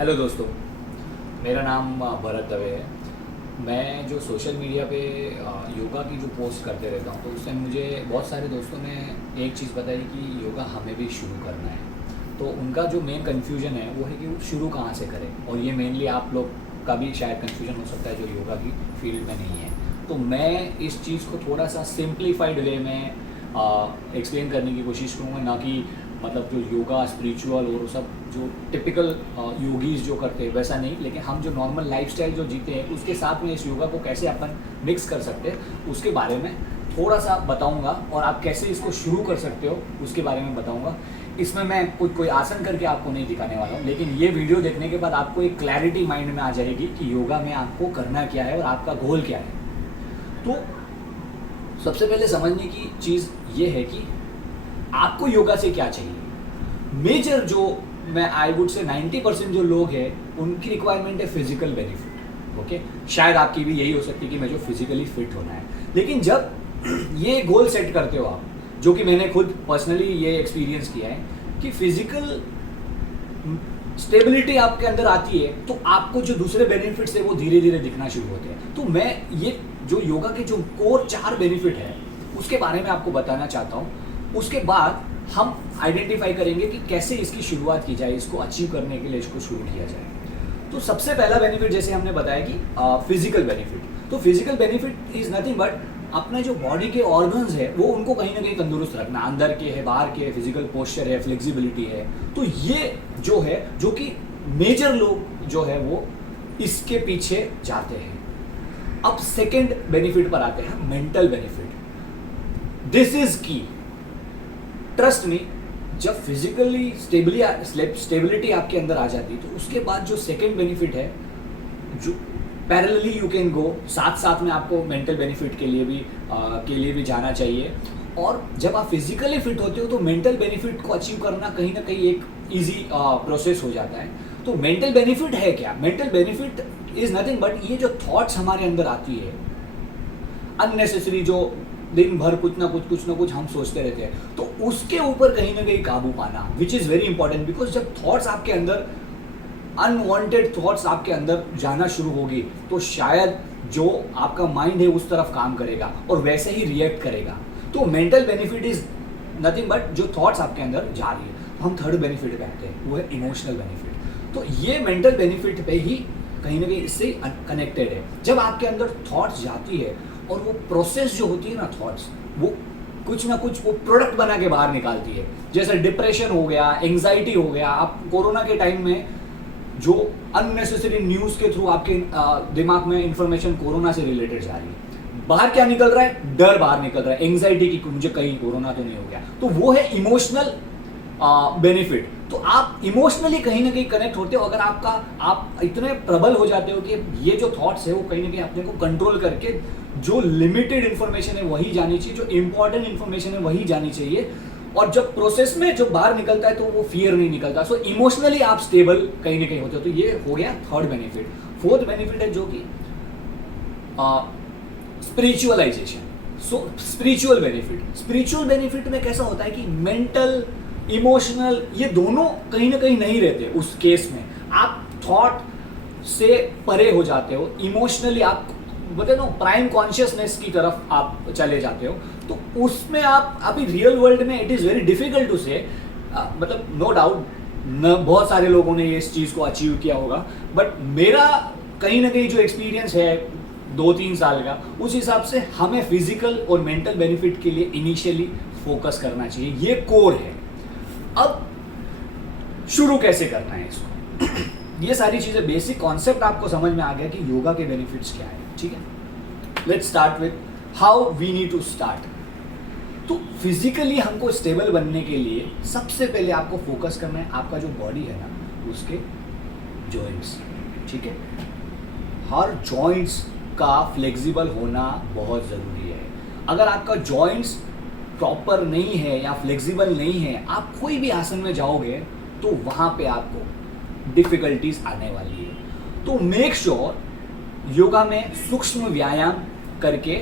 Hello दोस्तों, मेरा नाम भरत दवे है। मैं जो सोशल मीडिया पे योगा की जो पोस्ट करते रहता हूँ, तो उस टाइम मुझे बहुत सारे दोस्तों ने एक चीज़ बताई कि योगा हमें भी शुरू करना है। तो उनका जो मेन कन्फ्यूजन है वो है कि वो शुरू कहाँ से करें, और ये मेनली आप लोग का भी शायद कन्फ्यूजन हो सकता है जो योगा की फील्ड में नहीं है। तो मैं इस चीज़ को थोड़ा सा सिंप्लीफाइड वे में एक्सप्लेन करने की कोशिश करूँगा, ना कि मतलब जो योगा स्पिरिचुअल और वो सब जो टिपिकल योगीज जो करते हैं वैसा नहीं, लेकिन हम जो नॉर्मल लाइफस्टाइल जो जीते हैं उसके साथ में इस योगा को कैसे अपन मिक्स कर सकते हैं उसके बारे में थोड़ा सा बताऊंगा, और आप कैसे इसको शुरू कर सकते हो उसके बारे में बताऊंगा। इसमें मैं कोई आसन करके आपको नहीं दिखाने वाला हूँ, लेकिन ये वीडियो देखने के बाद आपको एक क्लैरिटी माइंड में आ जाएगी कि योगा में आपको करना क्या है और आपका गोल क्या है। तो सबसे पहले समझने की चीज़ ये है कि आपको योगा से क्या चाहिए। मेजर जो मैं आई वुड से 90% जो लोग हैं उनकी रिक्वायरमेंट है फिजिकल बेनिफिट। ओके, शायद आपकी भी यही हो सकती है कि मुझे फिजिकली फिट होना है, लेकिन जब ये गोल सेट करते हो आप, जो कि मैंने खुद पर्सनली ये एक्सपीरियंस किया है कि फिजिकल स्टेबिलिटी आपके अंदर आती है तो आपको जो दूसरे बेनिफिट्स है वो धीरे धीरे दिखना शुरू होते हैं। तो मैं ये जो योगा के जो कोर 4 बेनिफिट है उसके बारे में आपको बताना चाहता हूँ। उसके बाद हम आइडेंटिफाई करेंगे कि कैसे इसकी शुरुआत की जाए, इसको अचीव करने के लिए इसको शुरू किया जाए। तो सबसे पहला बेनिफिट जैसे हमने बताया कि फिजिकल बेनिफिट। तो physical benefit is nothing but अपने जो बॉडी के ऑर्गन्स है वो उनको कहीं ना कहीं तंदुरुस्त रखना, अंदर के है बाहर के, फिजिकल पोस्चर है, फ्लेक्सिबिलिटी है। तो ये जो है जो कि मेजर लोग जो है वो इसके पीछे जाते हैं। अब सेकेंड बेनिफिट पर आते हैं, मेंटल बेनिफिट। दिस इज की, ट्रस्ट मी, जब फिजिकली स्टेबिलिटी आपके अंदर आ जाती है तो उसके बाद जो सेकेंड बेनिफिट है जो पैरेलली यू कैन गो, साथ साथ में आपको मेंटल बेनिफिट के लिए भी जाना चाहिए। और जब आप फिजिकली फिट होते हो तो मेंटल बेनिफिट को अचीव करना कहीं ना कहीं एक इजी प्रोसेस हो जाता है। तो मेंटल बेनिफिट है क्या? Mental benefit is nothing but ये जो थॉट्स हमारे अंदर आती है अननेसेसरी, जो दिन भर कुछ ना कुछ हम सोचते रहते हैं, तो उसके ऊपर कहीं ना कहीं काबू पाना, which is very important. Because जब थॉट्स आपके अंदर, अनवांटेड थॉट्स आपके अंदर जाना शुरू होगी तो शायद जो आपका माइंड है उस तरफ काम करेगा और वैसे ही रिएक्ट करेगा। तो mental benefit is nothing but जो थॉट्स आपके अंदर जा रही है। तो हम थर्ड बेनिफिट पे आते हैं, वो है इमोशनल बेनिफिट। तो ये मेंटल बेनिफिट पे ही कहीं ना कहीं इससे कनेक्टेड है। जब आपके अंदर थॉट्स जाती है और वो प्रोसेस जो होती है ना थॉट्स, वो कुछ ना कुछ वो प्रोडक्ट बना के बाहर निकालती है। जैसे डिप्रेशन हो गया, एंग्जाइटी हो गया। आप कोरोना के टाइम में जो अननेसेसरी न्यूज़ के थ्रू आपके दिमाग में इंफॉर्मेशन कोरोना से रिलेटेड जा रही है, बाहर क्या निकल रहा है? डर बाहर निकल रहा है, एंग्जाइटी की मुझे कहीं कोरोना तो नहीं हो गया। तो वो है इमोशनल बेनिफिट। तो आप इमोशनली कहीं ना कहीं कनेक्ट होते हो। अगर आप इतने प्रबल हो जाते हो कि ये जो थॉट्स है वो कहीं ना कहीं अपने को कंट्रोल करके जो लिमिटेड इंफॉर्मेशन है वही जानी चाहिए, जो इंपॉर्टेंट इंफॉर्मेशन है वही जानी चाहिए, और जब प्रोसेस में जो बाहर निकलता है तो वो फियर नहीं निकलता। सो इमोशनली आप स्टेबल कहीं ना कहीं होते हो। तो ये हो गया थर्ड बेनिफिट। फोर्थ बेनिफिट है जो कि स्पिरिचुअलाइजेशन। सो स्पिरिचुअल बेनिफिट में कैसा होता है कि मेंटल, इमोशनल, ये दोनों कहीं ना कहीं नहीं रहते। उस केस में आप थॉट से परे हो जाते हो, इमोशनली आप बोलते ना प्राइम कॉन्शियसनेस की तरफ आप चले जाते हो। तो उसमें आप अभी रियल वर्ल्ड में it is very difficult to say, मतलब नो डाउट बहुत सारे लोगों ने इस चीज़ को अचीव किया होगा, बट मेरा कहीं ना कहीं जो एक्सपीरियंस है 2-3 साल का, उस हिसाब से हमें फिजिकल और मेंटल बेनिफिट के लिए इनिशियली फोकस करना चाहिए। ये कोर है। अब शुरू कैसे करना है इसको ये सारी चीज़ें, बेसिक कॉन्सेप्ट आपको समझ में आ गया कि योगा के बेनिफिट्स क्या है। ठीक है, let's start with how we need to start. तो फिजिकली हमको स्टेबल बनने के लिए सबसे पहले आपको फोकस करना है आपका जो बॉडी है ना उसके जॉइंट्स। ठीक है, हर जॉइंट्स का फ्लेक्सिबल होना बहुत ज़रूरी है। अगर आपका जॉइंट्स प्रॉपर नहीं है या फ्लेक्सिबल नहीं है, आप कोई भी आसन में जाओगे तो वहाँ पे आपको डिफिकल्टीज आने वाली है। तो मेक श्योर योगा में सूक्ष्म व्यायाम करके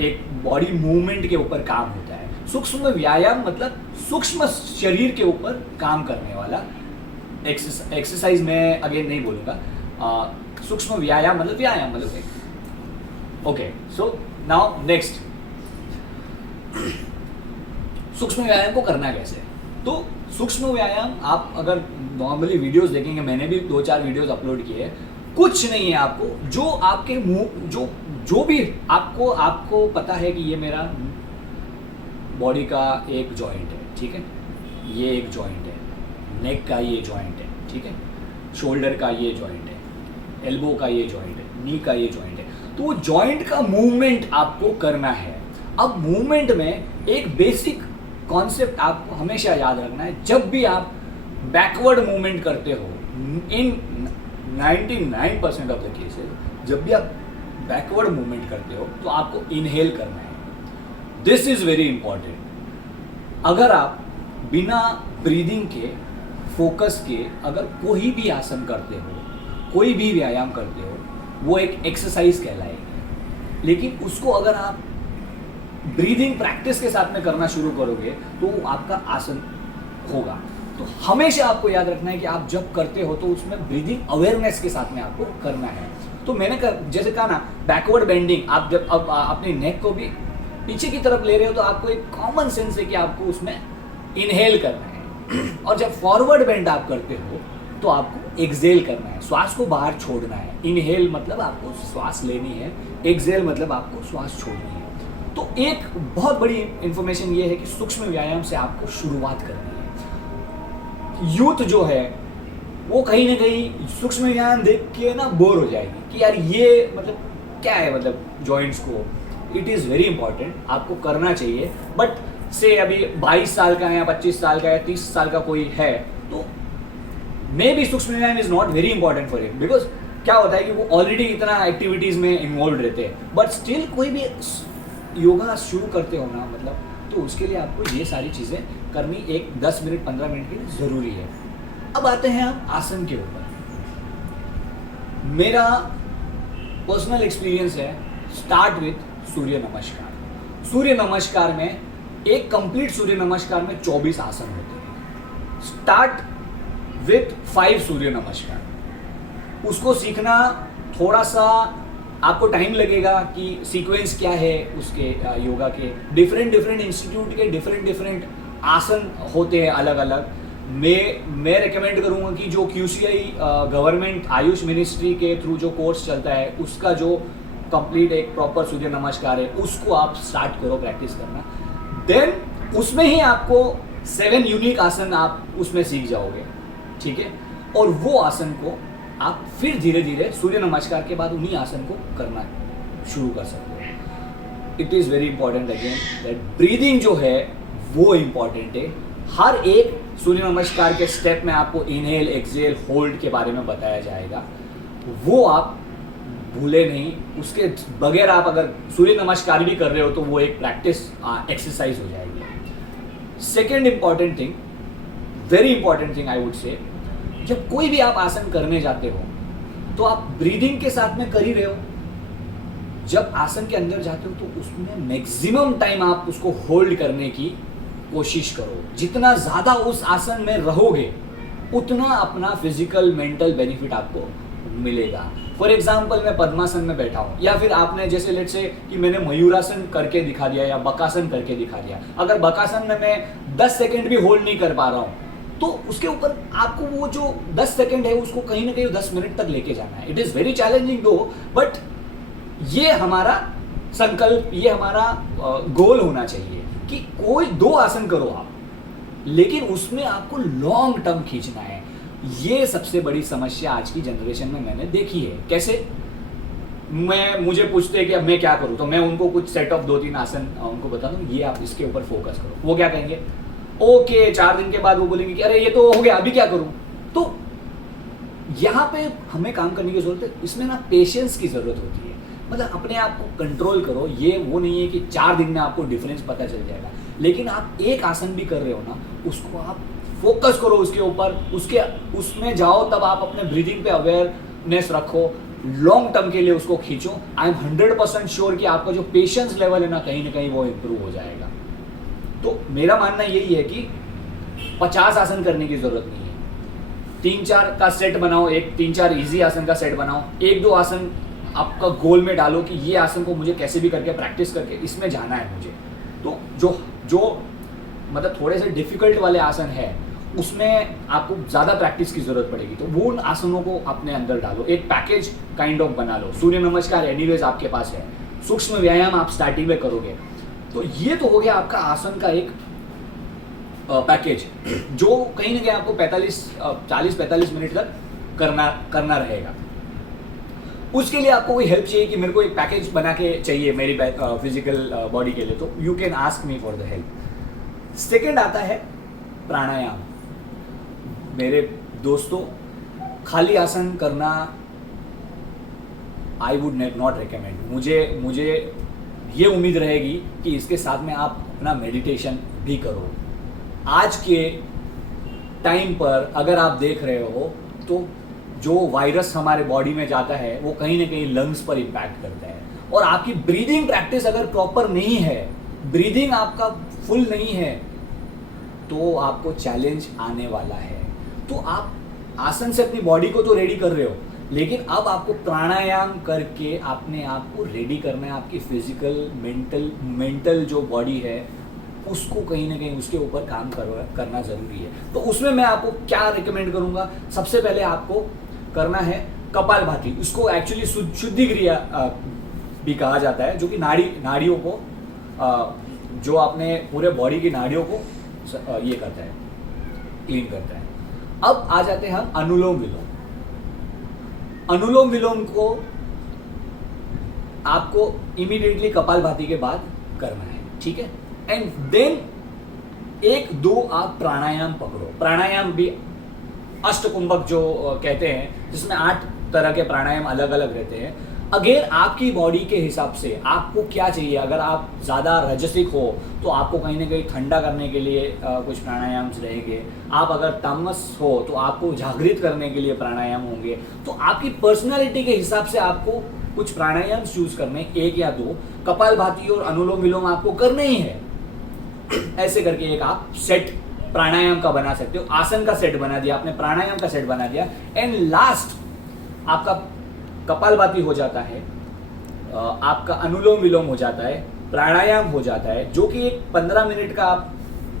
एक बॉडी मूवमेंट के ऊपर काम होता है। सूक्ष्म व्यायाम मतलब सूक्ष्म शरीर के ऊपर काम करने वाला एक्सरसाइज में अगेन नहीं बोलूँगा, सूक्ष्म व्यायाम मतलब ओके। सो नाउ नेक्स्ट, सूक्ष्म व्यायाम को करना कैसे। तो सूक्ष्म व्यायाम आप अगर नॉर्मली वीडियोस देखेंगे, मैंने भी 2-4 वीडियोस अपलोड किए हैं, कुछ नहीं है आपको, जो आपके मुंह जो भी आपको पता है कि ये मेरा बॉडी का एक जॉइंट है, ठीक है, ये एक जॉइंट है, नेक का ये जॉइंट है, ठीक है, शोल्डर का ये जॉइंट है, एल्बो का ये जॉइंट है, नी का ये जॉइंट है। तो वो जॉइंट का मूवमेंट आपको करना है। अब मूवमेंट में एक बेसिक कॉन्सेप्ट आपको हमेशा याद रखना है, जब भी आप बैकवर्ड मूवमेंट करते हो, इन 99% ऑफ द केसेस जब भी आप बैकवर्ड मूवमेंट करते हो तो आपको इनहेल करना है। This is very important. अगर आप बिना ब्रीदिंग के, फोकस के अगर कोई भी आसन करते हो, कोई भी व्यायाम करते हो, वो एक एक्सरसाइज कहलाएगी। लेकिन उसको अगर आप ब्रीदिंग प्रैक्टिस के साथ में करना शुरू करोगे तो आपका आसन होगा। तो हमेशा आपको याद रखना है कि आप जब करते हो तो उसमें ब्रीदिंग अवेयरनेस के साथ में आपको करना है। तो मैंने जैसे कहा ना, बैकवर्ड बेंडिंग, आप जब अब अपनी नेक को भी पीछे की तरफ ले रहे हो तो आपको एक कॉमन सेंस है कि आपको उसमें इनहेल करना है, और जब फॉरवर्ड बेंड आप करते हो तो आपको एक्सहेल करना है, श्वास को बाहर छोड़ना है। इनहेल मतलब आपको श्वास लेनी है, एक्सहेल मतलब आपको श्वास छोड़नी है। तो एक बहुत बड़ी इंफॉर्मेशन ये है कि सूक्ष्म व्यायाम से आपको शुरुआत करनी है। यूथ जो है वो कहीं ना कहीं सूक्ष्म व्यायाम देख के ना बोर हो जाएगी कि यार ये मतलब क्या है, मतलब जॉइंट्स को। इट इज़ वेरी इंपॉर्टेंट, आपको करना चाहिए। बट से अभी 22 साल का है या 25 साल का या 30 साल का कोई है तो मे बी सूक्ष्म व्यायाम is not very important for it, because क्या होता है कि वो ऑलरेडी इतना एक्टिविटीज में इन्वॉल्व रहते हैं। बट स्टिल कोई भी योगा शुरू करते हो ना, मतलब तो उसके लिए आपको ये सारी चीज़ें करनी एक 10 मिनट 15 मिनट के लिए ज़रूरी है। अब आते हैं हम आसन के ऊपर। मेरा पर्सनल एक्सपीरियंस है, स्टार्ट विथ सूर्य नमस्कार। सूर्य नमस्कार में एक कंप्लीट सूर्य नमस्कार में 24 आसन होते हैं। स्टार्ट विथ 5 सूर्य नमस्कार। उसको सीखना थोड़ा सा आपको टाइम लगेगा कि सीक्वेंस क्या है उसके, योगा के डिफरेंट इंस्टीट्यूट के डिफरेंट आसन होते हैं अलग अलग। मैं रेकमेंड करूँगा कि जो QCI गवर्नमेंट आयुष मिनिस्ट्री के थ्रू जो कोर्स चलता है उसका जो कंप्लीट एक प्रॉपर सूर्य नमस्कार है उसको आप स्टार्ट करो प्रैक्टिस करना। देन उसमें ही आपको 7 यूनिक आसन आप उसमें सीख जाओगे, ठीक है। और वो आसन को आप फिर धीरे धीरे सूर्य नमस्कार के बाद उन्हीं आसन को करना शुरू कर सकते हो। It is very important again that breathing जो है वो इम्पॉर्टेंट है। हर एक सूर्य नमस्कार के स्टेप में आपको इनहेल एक्सहेल होल्ड के बारे में बताया जाएगा, वो आप भूले नहीं। उसके बगैर आप अगर सूर्य नमस्कार भी कर रहे हो तो वो एक प्रैक्टिस एक्सरसाइज हो जाएगी। Second important thing, very important thing I would say, जब कोई भी आप आसन करने जाते हो तो आप ब्रीदिंग के साथ में कर ही रहे हो। जब आसन के अंदर जाते हो तो उसमें मैक्सिमम टाइम आप उसको होल्ड करने की कोशिश करो। जितना ज़्यादा उस आसन में रहोगे उतना अपना फिजिकल मेंटल बेनिफिट आपको मिलेगा। फॉर एग्जाम्पल मैं पद्मासन में बैठा हूँ, या फिर आपने जैसे लेट से कि मैंने मयूरासन करके दिखा दिया या बकासन करके दिखा दिया। अगर बकासन में मैं 10 सेकेंड भी होल्ड नहीं कर पा रहा हूँ तो उसके ऊपर आपको वो जो 10 सेकेंड है उसको कहीं ना कहीं 10 मिनट तक लेके जाना है। इट इज़ वेरी चैलेंजिंग दो, बट ये हमारा संकल्प, ये हमारा गोल होना चाहिए कि कोई 2 आसन करो आप, लेकिन उसमें आपको लॉन्ग टर्म खींचना है। ये सबसे बड़ी समस्या आज की जनरेशन में मैंने देखी है। कैसे? मुझे पूछते हैं कि अब मैं क्या करूं, तो मैं उनको कुछ सेट ऑफ 2-3 आसन उनको बता दूं, ये आप इसके ऊपर फोकस करो। वो क्या कहेंगे, ओके 4 दिन के बाद वो बोलेंगे कि अरे ये तो हो गया, अभी क्या करूं। तो यहाँ पे हमें काम करने की जरूरत है। इसमें ना पेशेंस की जरूरत होती है, मतलब अपने आप को कंट्रोल करो। ये वो नहीं है कि 4 दिन में आपको डिफरेंस पता चल जाएगा, लेकिन आप एक आसन भी कर रहे हो ना, उसको आप फोकस करो उसके ऊपर, उसमें जाओ, तब आप अपने ब्रीदिंग पे अवेयरनेस रखो, लॉन्ग टर्म के लिए उसको खींचो। आई एम 100% श्योर कि आपका जो पेशेंस लेवल है ना कहीं वो इम्प्रूव हो जाएगा। तो मेरा मानना यही है कि 50 आसन करने की जरूरत नहीं है, 3-4 का सेट बनाओ, 3-4 इजी आसन का सेट बनाओ, 1-2 आसन आपका गोल में डालो कि ये आसन को मुझे कैसे भी करके प्रैक्टिस करके इसमें जाना है मुझे। तो जो जो मतलब थोड़े से डिफिकल्ट वाले आसन है उसमें आपको ज़्यादा प्रैक्टिस की ज़रूरत पड़ेगी, तो वो उन आसनों को अपने अंदर डालो, एक पैकेज काइंड ऑफ बना लो। सूर्य नमस्कार एनीवेज आपके पास है, सूक्ष्म व्यायाम आप स्टार्टिंग में करोगे, तो ये तो हो गया आपका आसन का एक पैकेज जो कहीं ना कहीं आपको 40-45 मिनट तक करना रहेगा। उसके लिए आपको कोई हेल्प चाहिए कि मेरे को एक पैकेज बना के चाहिए मेरी फिजिकल बॉडी के लिए, तो you can ask me for the help. Second आता है प्राणायाम। मेरे दोस्तों, खाली आसन करना आई वुड नॉट रिकमेंड। मुझे ये उम्मीद रहेगी कि इसके साथ में आप अपना मेडिटेशन भी करो। आज के टाइम पर अगर आप देख रहे हो तो जो वायरस हमारे बॉडी में जाता है वो कहीं ना कहीं लंग्स पर इम्पैक्ट करता है, और आपकी ब्रीदिंग प्रैक्टिस अगर प्रॉपर नहीं है, ब्रीदिंग आपका फुल नहीं है, तो आपको चैलेंज आने वाला है। तो आप आसन से अपनी बॉडी को तो रेडी कर रहे हो, लेकिन अब आपको प्राणायाम करके अपने आप को रेडी करना है। आपकी फिजिकल मेंटल जो बॉडी है उसको कहीं ना कहीं उसके ऊपर काम करना ज़रूरी है। तो उसमें मैं आपको क्या रिकमेंड करूँगा, सबसे पहले आपको करना है कपालभाति। उसको एक्चुअली शुद्धि क्रिया भी कहा जाता है, जो कि नाड़ियों को जो अपने पूरे बॉडी की नाड़ियों को ये करता है, क्लीन करता है। अब आ जाते हैं हम अनुलोम विलोम। अनुलोम विलोम को आपको इमीडिएटली कपालभाति के बाद करना है, ठीक है। एंड देन 1-2 आप प्राणायाम पकड़ो। प्राणायाम भी अष्टकुंभक जो कहते हैं, जिसमें 8 तरह के प्राणायाम अलग अलग रहते हैं। अगेन आपकी बॉडी के हिसाब से आपको क्या चाहिए। अगर आप ज़्यादा रजसिक हो तो आपको कहीं ना कहीं ठंडा करने के लिए कुछ प्राणायाम रहेंगे। आप अगर तामस हो तो आपको जागृत करने के लिए प्राणायाम होंगे। तो आपकी पर्सनालिटी के हिसाब से आपको कुछ प्राणायाम चूज करने, 1 या 2। कपालभाति और अनुलोम विलोम आपको करने ही है। ऐसे करके एक आप सेट प्राणायाम का बना सकते हो। आसन का सेट बना दिया आपने, प्राणायाम का सेट बना दिया, एंड लास्ट आपका कपालभाति हो जाता है, आपका अनुलोम विलोम हो जाता है, प्राणायाम हो जाता है, जो कि एक 15 मिनट का आप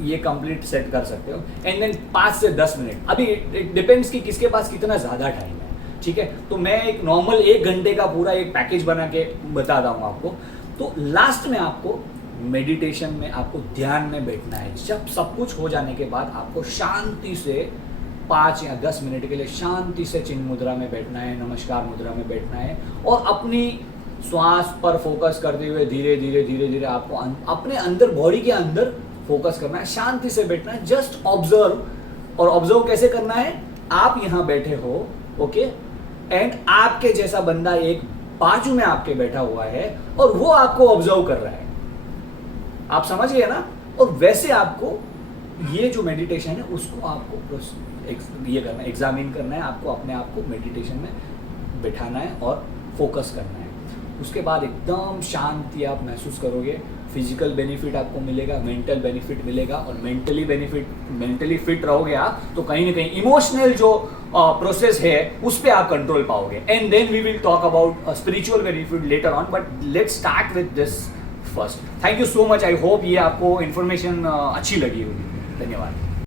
ये कंप्लीट सेट कर सकते हो। एंड देन 5 से 10 मिनट, अभी इट डिपेंड्स कि किसके पास कितना ज़्यादा टाइम है, ठीक है। तो मैं एक नॉर्मल 1 घंटे का पूरा एक पैकेज बना के बताता हूँ आपको। तो लास्ट में आपको मेडिटेशन में, आपको ध्यान में बैठना है। जब सब कुछ हो जाने के बाद आपको शांति से 5 या 10 मिनट के लिए शांति से चिन्ह मुद्रा में बैठना है, नमस्कार मुद्रा में बैठना है, और अपनी श्वास पर फोकस करते हुए धीरे धीरे आपको अपने अंदर, बॉडी के अंदर फोकस करना है, शांति से बैठना है, जस्ट ऑब्जर्व। और ऑब्जर्व कैसे करना है, आप यहाँ बैठे हो, ओके, एंड आपके जैसा बंदा एक बाजू में आपके बैठा हुआ है और वो आपको ऑब्जर्व कर रहा है। आप समझ गए ना। और वैसे आपको ये जो मेडिटेशन है उसको आपको ये करना है, एग्जामिन करना है, आपको अपने आप को मेडिटेशन में बिठाना है और फोकस करना है। उसके बाद एकदम शांति आप महसूस करोगे, फिजिकल बेनिफिट आपको मिलेगा, मेंटल बेनिफिट मिलेगा, और मेंटली फिट रहोगे आप, तो कहीं ना कहीं इमोशनल जो प्रोसेस है उस पर आप कंट्रोल पाओगे। And then we will talk about spiritual benefit later on, but let's start with this first. Thank you so much. I hope ये आपको इन्फॉर्मेशन अच्छी लगी होगी। धन्यवाद।